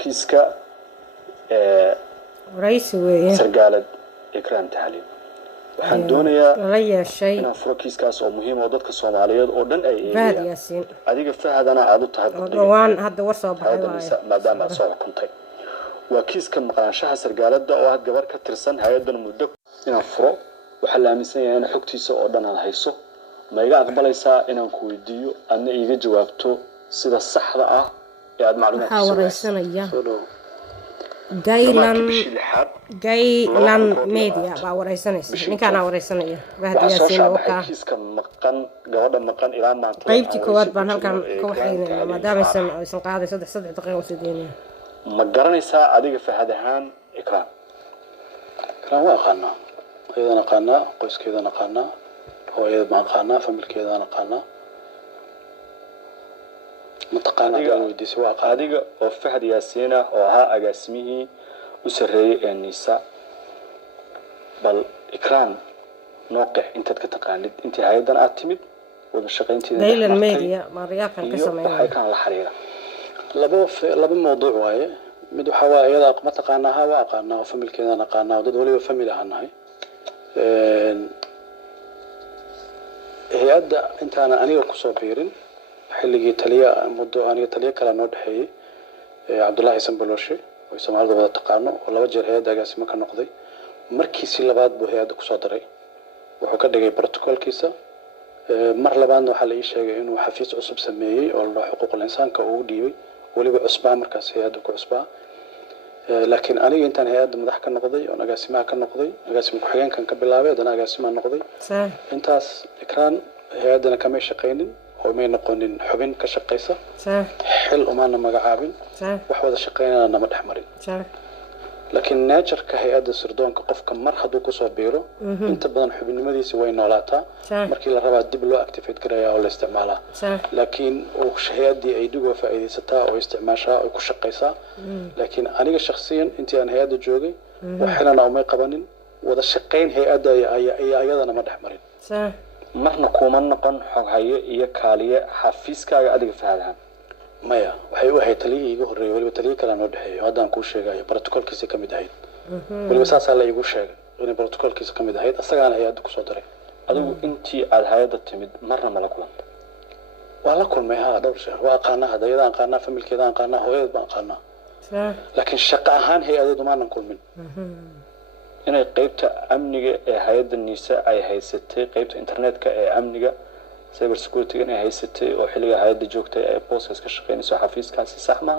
kiiska رئيس وياه sargaalad Ikraan Tahliil waxaan doonayaa لا شيء inaan furo kiiskaas oo muhiim oo dadka Soomaaliyeed oo dhan ay فهد ياسين adiga fahadana aad u tahay روان هذا ورصة بحيوان maadaama aad soo xukuntay waa kiiska maqnaanshaha sargaalada oo aad gabar ka tirsan hay'adan muddo inaan furo waxa la aaminsan yahay in xogtiisa oo dhan aad hayso ma iga aqbalaysaa inaan ku weydiiyo adna iga jawaabto sida saxda ah ee aad macluumaadkiisa جايلان ميديا باوريسانيس ninkaan wareysanaya Fahad Yaasiin oo ka kiiska maqan gabadha maqan ilaa maanta qaybti koowaad baan halkan ka waxaynaa maadaama aysan qaaday 3 daqiiqo sideena ma garanaysaa adiga Fahad ahaan Ikraan waa qana ayadana qana qoyskeedana qana hooyada ma qana familkeedana qana mataqaanaa weydiisay waa qaadiga oo Fahad Yaasiin oo ahaa agaasimihii u sareeyay Nisa bal Ikraan nooqix inta ka taqaanid intii hay'adan aad timid wada shaqaynteeda Gaylan Media Mariyakan ka sameeyay waxay kan la xiriira laba mowduuc waaye mid waxa waa iyada ma taqaanaa waa aqaana oo familkeedana aqaana dad waliba family ahanahay hay'adda intaana aniga ku soo biirin xilligii taliya muddo aniga taliya kala noo dhaxeeyay Cabdullaahi Sanbaloshe oo Soomaalidu wada taqaano oo laba jeer hay'adda agaasimo ka noqday markiisii labaad buu hay'adda ku soo daray wuxuu ka dhigay protocolkiisa mar labaadna waxa la ii sheegay inuu xafiis cusub sameeyay oo la xuquuqul insaanka uu dhiibay waliba cusbaa markaas hay'adda ku cusbaa laakiin aniga intaan hay'adda madax ka noqday oo agaasimaha ka noqday agaasimo ku xigeenkan ka bilaabay dana agaasimaha noqday intaas Ikraan hay'addana kama shaqeynin oo may noqonin xubin ka shaqeysa xil umaana magacaabin wax wada shaqeynana nama dhaxmarin laakiin najarka hay'adda sirdoonka qofka mar haduu ku soo biiro inta badan xubinimadiisa way noolaataa markii la rabaa dib loo activate gareeyaa oo la isticmaalaa laakiin oo hay'addii ay digo faa'iideysataa oo isticmaashaa oo ku shaqeysaa laakiin aniga shakhsiyan intii aan hay'adda joogay waxana uma qabanin wada shaqeyn hay'adda ay ayadana ma dhaxmarin marna kuma noqon xog haye iyo kaaliye xafiiskaaga adiga Fahadahan maya waxay u ahayd taliyay igu horeeyay waliba taliye kala noo dhaxeeyo hadaan ku sheegayo protocolkiisa kamid ahayd waliba saasa la igu sheegay in protocolkiisa kamid ahayd asagana hay'adda ku soo daray adigu intii aad hay'adda timid marna ma la kulantay waa la kulmay dhowr jeer waa aqaana hadayada aqaana familkeeda aqaana hooyada baan aqaana laakiin shaqo ahaan hay'addu ma kulmin inay qaybta amniga ee hay'adda Nisa ay haysatay qaybta internetka ee amniga cyber security inay haysatay oo xilliga hay'adda joogtay ay process ka shaqeynayso xafiiskaasi sax ma